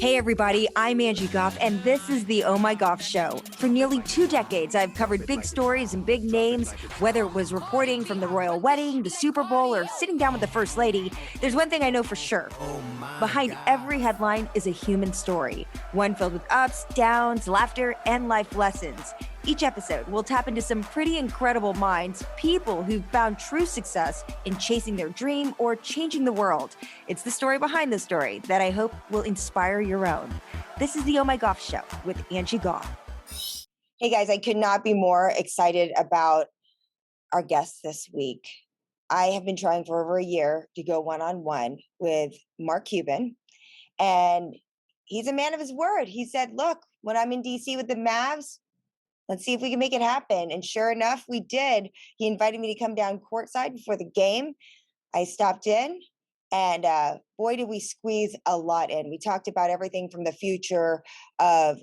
Hey everybody, I'm Angie Goff, and this is the Oh My Goff Show. For nearly 2 decades, I've covered big stories and big names, whether it was reporting from the royal wedding, the Super Bowl, or sitting down with the First Lady. There's one thing I know for sure. Behind every headline is a human story, one filled with ups, downs, laughter, and life lessons. Each episode will tap into some pretty incredible minds, people who've found true success in chasing their dream or changing the world. It's the story behind the story that I hope will inspire your own. This is the Oh My Goff Show with Angie Goff. Hey guys, I could not be more excited about our guest this week. I have been trying for over a year to go one-on-one with Mark Cuban, and he's a man of his word. He said, look, when I'm in DC with the Mavs, let's see if we can make it happen. And sure enough, we did. He invited me to come down courtside before the game. I stopped in, and boy, did we squeeze a lot in. We talked about everything from the future of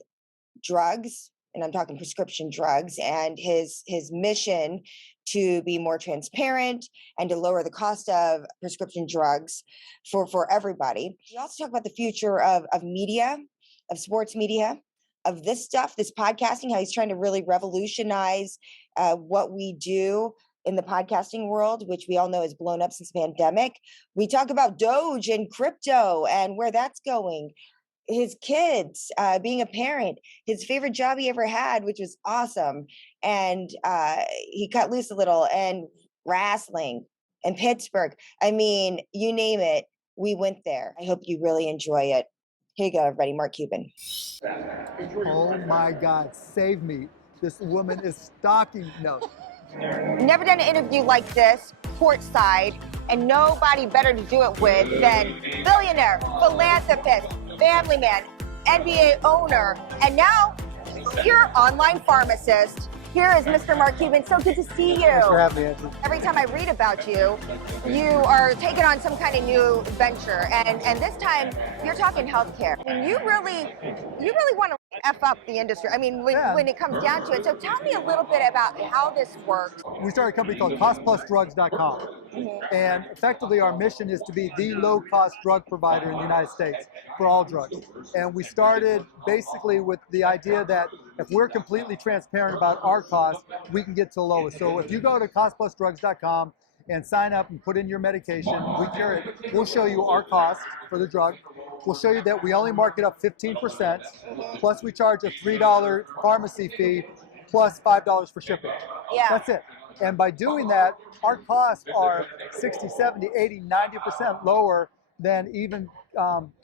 drugs, and I'm talking prescription drugs, and his mission to be more transparent and to lower the cost of prescription drugs for everybody. We also talk about the future of media, of sports media, of this stuff, this podcasting, how he's trying to really revolutionize what we do in the podcasting world, which we all know has blown up since the pandemic. We talk about Doge and crypto and where that's going. His kids, being a parent, his favorite job he ever had, which was awesome. And he cut loose a little, and wrestling and Pittsburgh. I mean, you name it, we went there. I hope you really enjoy it. Here you go, everybody. Mark Cuban. Oh my God, save me. This woman is stalking. No. Never done an interview like this, courtside, and nobody better to do it with than billionaire, philanthropist, family man, NBA owner, and now your online pharmacist. Here is Mr. Mark Cuban. So good to see you. Thanks for having me, Angie. Every time I read about you, you are taking on some kind of new venture, and this time you're talking healthcare. I mean, you really want to F up the industry. I mean, when it comes down to it. So tell me a little bit about how this works. We started a company called costplusdrugs.com. And effectively our mission is to be the low-cost drug provider in the United States for all drugs. And we started basically with the idea that if we're completely transparent about our costs, we can get to the lowest. So if you go to costplusdrugs.com and sign up and put in your medication, we'll show you our cost for the drug. We'll show you that we only mark it up 15%, plus we charge a $3 pharmacy fee, plus $5 for shipping. Yeah. That's it. And by doing that, our costs are 60, 70, 80, 90% lower than even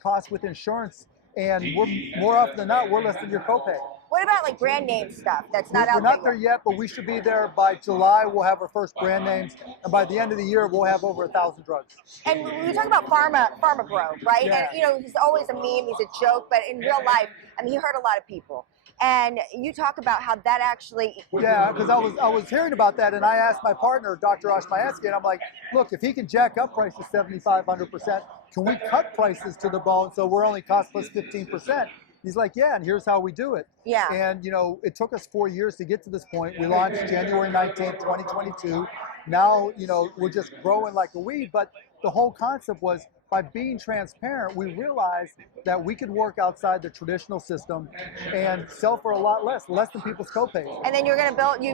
costs with insurance. And we're, more often than not, we're less than your copay. What about like brand name stuff that's not out there? We're not there yet, but we should be there by July. We'll have our first brand names. And by the end of the year, we'll have over 1,000 drugs. And we talk about pharma bro, right? Yeah. And you know, he's always a meme, he's a joke, but in real life, I mean, he hurt a lot of people. And you talk about how that actually... Yeah, because I was hearing about that, and I asked my partner, Dr. Ohmygoff, and I'm like, look, if he can jack up prices 75, 100%, can we cut prices to the bone so we're only cost plus 15%? He's like, yeah, and here's how we do it. Yeah. And, you know, it took us 4 years to get to this point. We launched January 19th, 2022. Now, you know, we're just growing like a weed, but the whole concept was by being transparent, we realized that we could work outside the traditional system and sell for a lot less than people's copays. And then you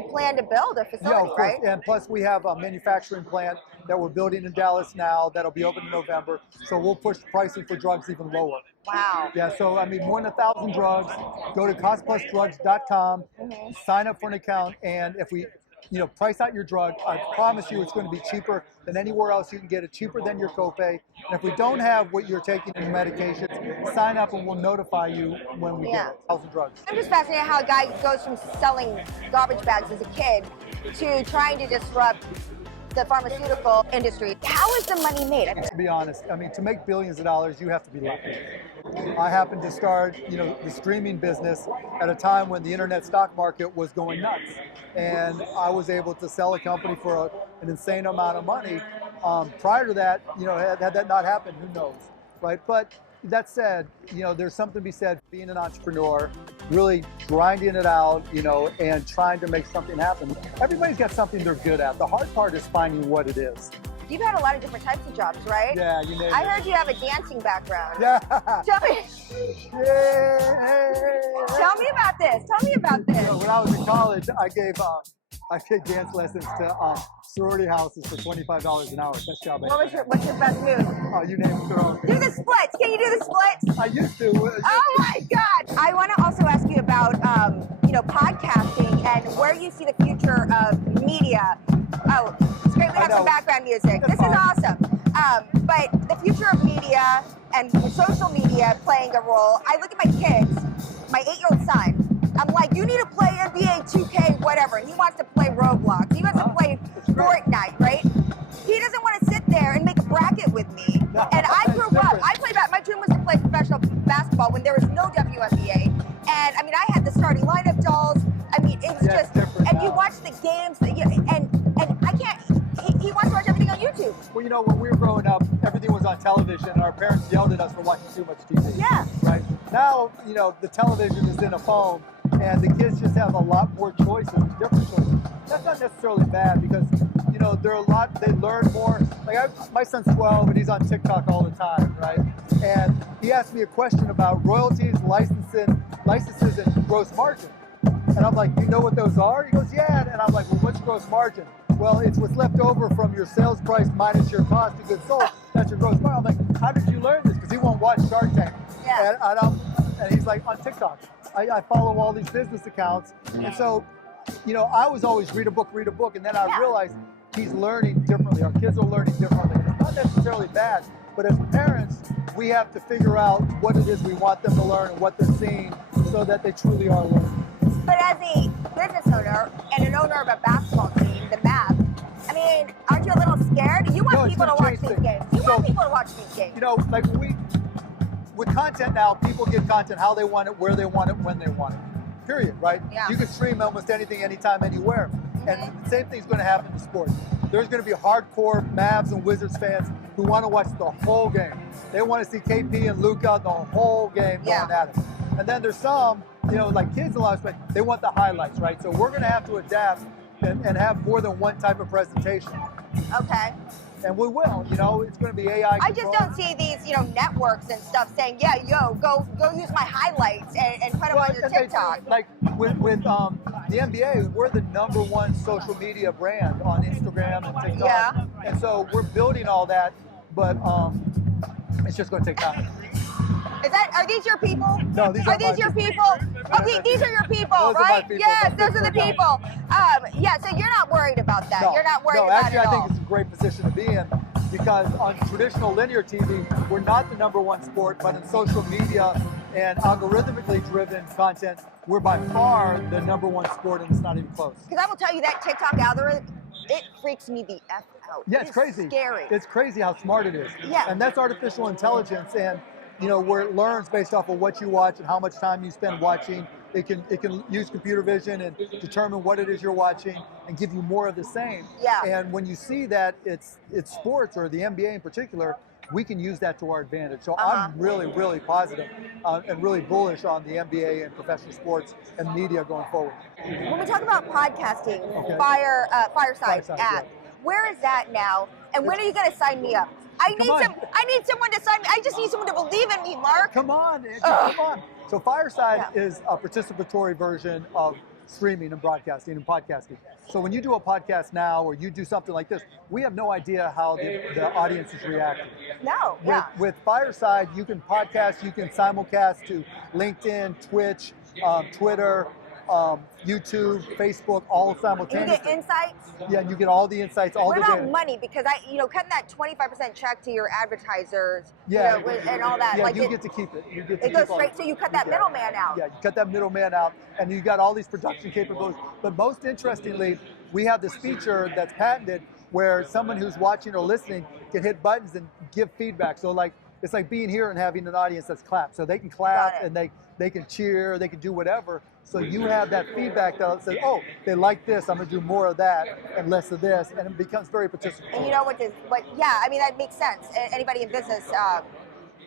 plan to build a facility, yeah, of course. right? And plus we have a manufacturing plant that we're building in Dallas now that'll be open in November. So we'll push the pricing for drugs even lower. Wow. Yeah, so I mean, more than 1,000 drugs. Go to costplusdrugs.com, sign up for an account, and if we price out your drug, I promise you it's going to be cheaper than anywhere else you can get it, cheaper than your copay. And if we don't have what you're taking in the medications, sign up and we'll notify you when we get 1,000 drugs. I'm just fascinated how a guy goes from selling garbage bags as a kid to trying to disrupt the pharmaceutical industry. How is the money made? To be honest, I mean, to make billions of dollars, you have to be lucky. I happened to start, the streaming business at a time when the internet stock market was going nuts. And I was able to sell a company for an insane amount of money. Prior to that, had that not happened, who knows, right? But that said, there's something to be said for being an entrepreneur, really grinding it out, and trying to make something happen. Everybody's got something they're good at. The hard part is finding what it is. You've had a lot of different types of jobs, right? Yeah, you name I it. heard you have a dancing background. Yeah. Tell me. Tell me about this. Tell me about this. So when I was in college, I gave dance lessons to sorority houses for $25 an hour. Best job I had. What's your best move? You name it, throw it. Do the splits. Can you do the splits? I used to. Oh my God! I want to also ask you about podcasting and where you see the future of media. Oh, it's great we have some background music. This is awesome. But the future of media and social media playing a role. I look at my kids, my 8-year-old son. I'm like, you need to play NBA 2K, whatever. He wants to play Roblox. He wants to play Fortnite, right? He doesn't want to sit there and make a bracket with me. And I grew up, I played that. My dream was to play professional basketball when there was no WNBA. And I mean, I had the starting lineup dolls. I mean, it was just, and you watch the games, and I can't, he wants to watch everything on YouTube. Well, when we were growing up, everything was on television, and our parents yelled at us for watching too much TV. Yeah. Right? Now, the television is in a phone, and the kids just have a lot more choices, different choices. That's not necessarily bad because, they learn more. Like my son's 12 and he's on TikTok all the time, right? And he asked me a question about royalties, licenses, and gross margin. And I'm like, you know what those are? He goes, yeah. And I'm like, well, what's gross margin? Well, it's what's left over from your sales price minus your cost of goods sold. That's your gross margin. I'm like, how did you learn this? Because he won't watch Shark Tank. Yeah. And he's like, on TikTok. I follow all these business accounts. And so, I was always read a book. And then I realized he's learning differently. Our kids are learning differently. It's not necessarily bad, but as parents, we have to figure out what it is we want them to learn and what they're seeing so that they truly are learning. But as a business owner and an owner of a basketball team, the Mavs, I mean, aren't you a little scared? You want people to watch these games. You want people to watch these games. Like with content now, people get content how they want it, where they want it, when they want it. Period, right? Yeah. You can stream almost anything, anytime, anywhere. And the same thing's going to happen in sports. There's going to be hardcore Mavs and Wizards fans who want to watch the whole game. They want to see KP and Luka the whole game going at it. And then there's some, like kids a lot of respect, they want the highlights, right? So we're going to have to adapt and have more than one type of presentation. Okay. And we will, it's going to be AI control. I just don't see these, networks and stuff saying, yeah, go use my highlights and put them on your TikTok. Like with the NBA, we're the #1 social media brand on Instagram and TikTok. Yeah. And so we're building all that, but it's just going to take time. Are these your people? No, these are these your people? Okay, these are your people, right? Yes, those are the people. So you're not worried about that. No, you're not worried no, about actually, it at I all. think it's a great position to be in because on traditional linear TV, we're not the #1 sport, but in social media and algorithmically driven content, we're by far the #1 sport, and it's not even close. Because I will tell you that TikTok algorithm, it freaks me the F out. Yeah, it's crazy. Scary. It's crazy how smart it is. Yeah. And that's artificial intelligence, and where it learns based off of what you watch and how much time you spend watching. It can use computer vision and determine what it is you're watching and give you more of the same. Yeah. And when you see that it's sports or the NBA in particular, we can use that to our advantage. So I'm really, really positive and really bullish on the NBA and professional sports and media going forward. When we talk about podcasting, Fireside app, where is that now? And when are you going to sign me up? I need someone to sign me. I just need someone to believe in me, Mark. Come on, Angie, come on. So Fireside is a participatory version of streaming and broadcasting and podcasting. So when you do a podcast now or you do something like this, we have no idea how the audience is reacting. No, With Fireside, you can podcast, you can simulcast to LinkedIn, Twitch, Twitter, YouTube, Facebook, all simultaneously. You get insights? Yeah, you get all the insights, all what the about data. money? Because cutting that 25% check to your advertisers, and all that. Yeah, like you get to keep it. It goes straight, so you cut that middleman out. Yeah, you cut that middleman out, and you got all these production capabilities. But most interestingly, we have this feature that's patented where someone who's watching or listening can hit buttons and give feedback. So it's like being here and having an audience that's clapped. So they can clap and they can cheer, they can do whatever. So you have that feedback that says, oh, they like this, I'm gonna do more of that and less of this, and it becomes very participatory. And you know that makes sense. Anybody in business,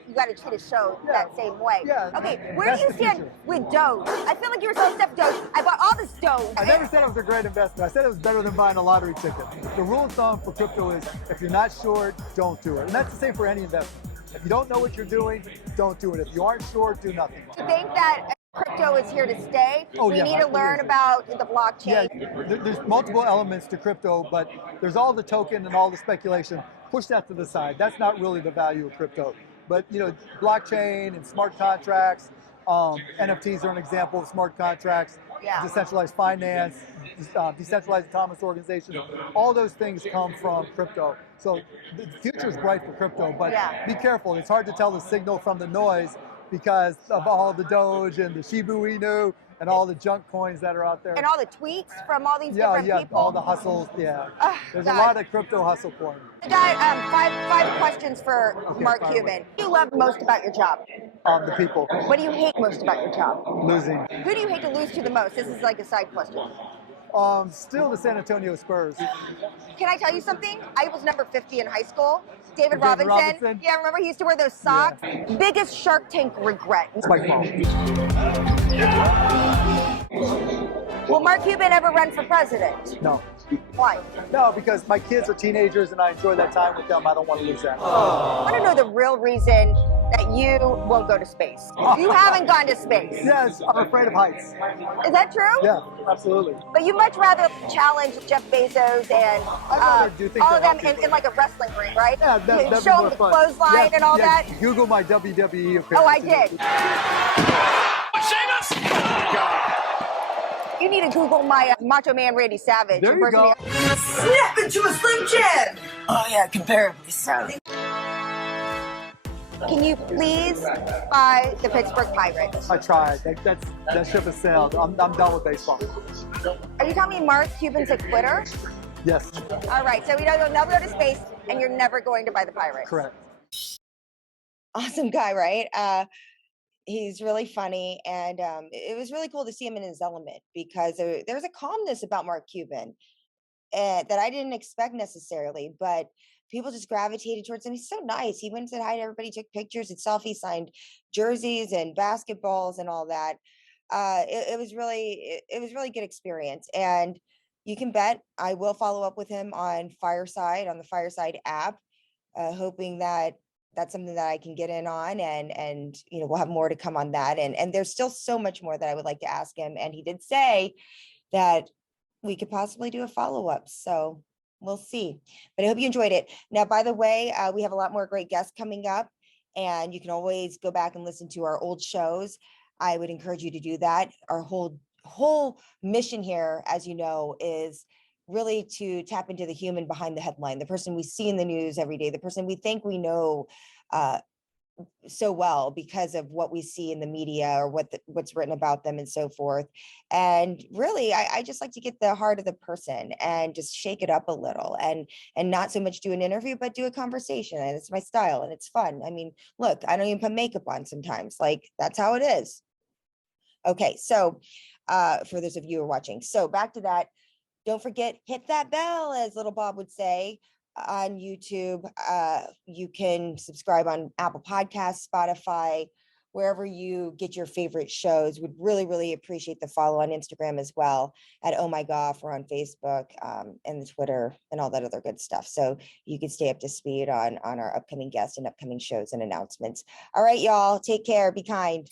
you got to treat a show that same way. Yeah. Okay, where do you stand with Doge? I feel like you were selling stuff Doge. I bought all this Doge. I never said it was a great investment. I said it was better than buying a lottery ticket. The rule of thumb for crypto is if you're not sure, don't do it. And that's the same for any investment. If you don't know what you're doing, don't do it. If you aren't sure, do nothing. Do you think that crypto is here to stay? We need to learn about the blockchain. Yeah, there's multiple elements to crypto, but there's all the token and all the speculation. Push that to the side. That's not really the value of crypto. But blockchain and smart contracts, NFTs are an example of smart contracts. Decentralized finance, decentralized autonomous organizations, all those things come from crypto. So the future is bright for crypto, but be careful. It's hard to tell the signal from the noise because of all the Doge and the Shiba Inu and all the junk coins that are out there. And all the tweets from all these different people. All the hustles, There's a lot of crypto hustle porn. Five questions for Mark Cuban. What do you love most about your job? The people. What do you hate most about your job? Losing. Who do you hate to lose to the most? This is like a side question. Still the San Antonio Spurs. Can I tell you something? I was number 50 in high school. David Robinson. Yeah, remember he used to wear those socks? Yeah. Biggest Shark Tank regret. It's my fault. Will Mark Cuban ever run for president? No. Why? No, because my kids are teenagers and I enjoy that time with them. I don't want to lose that. I want to know the real reason that you won't go to space. You haven't gone to space. Yes, I'm afraid of heights. Is that true? Yeah, absolutely. But you much rather challenge Jeff Bezos and all of them in like a wrestling ring, right? Yeah, that'd show them the clothesline and all that. Google my WWE appearance. Oh, I did. You need to Google my Macho Man Randy Savage. There you go. Snap into a Slim Jim! Oh yeah, comparably so. Can you please buy the Pittburgh Pirates? I tried. That ship has sailed. I'm done with baseball. Are you telling me Mark Cuban's a quitter? Yes. All right, so you'll never go to space and you're never going to buy the Pirates. Correct. Awesome guy, right? He's really funny, and it was really cool to see him in his element because there's a calmness about Mark Cuban that I didn't expect necessarily, but people just gravitated towards him. He's so nice. He went and said hi to everybody, took pictures and selfies, signed jerseys and basketballs and all that. It was really good experience, and you can bet I will follow up with him on the Fireside app, hoping that that's something that I can get in on, and we'll have more to come on that. And there's still so much more that I would like to ask him. And he did say that we could possibly do a follow-up. So we'll see. But I hope you enjoyed it. Now, by the way, we have a lot more great guests coming up, and you can always go back and listen to our old shows. I would encourage you to do that. Our whole mission here, as you know, is really to tap into the human behind the headline, the person we see in the news every day, the person we think we know so well because of what we see in the media or what's written about them and so forth. And really, I just like to get the heart of the person and just shake it up a little and not so much do an interview, but do a conversation. And it's my style and it's fun. I mean, look, I don't even put makeup on sometimes. Like, that's how it is. Okay, so for those of you who are watching. So back to that. Don't forget, hit that bell, as little Bob would say, on YouTube. You can subscribe on Apple Podcasts, Spotify, wherever you get your favorite shows. Would really, really appreciate the follow on Instagram as well at ohmygoff, or on Facebook and the Twitter and all that other good stuff. So you can stay up to speed on our upcoming guests and upcoming shows and announcements. All right, y'all, take care. Be kind.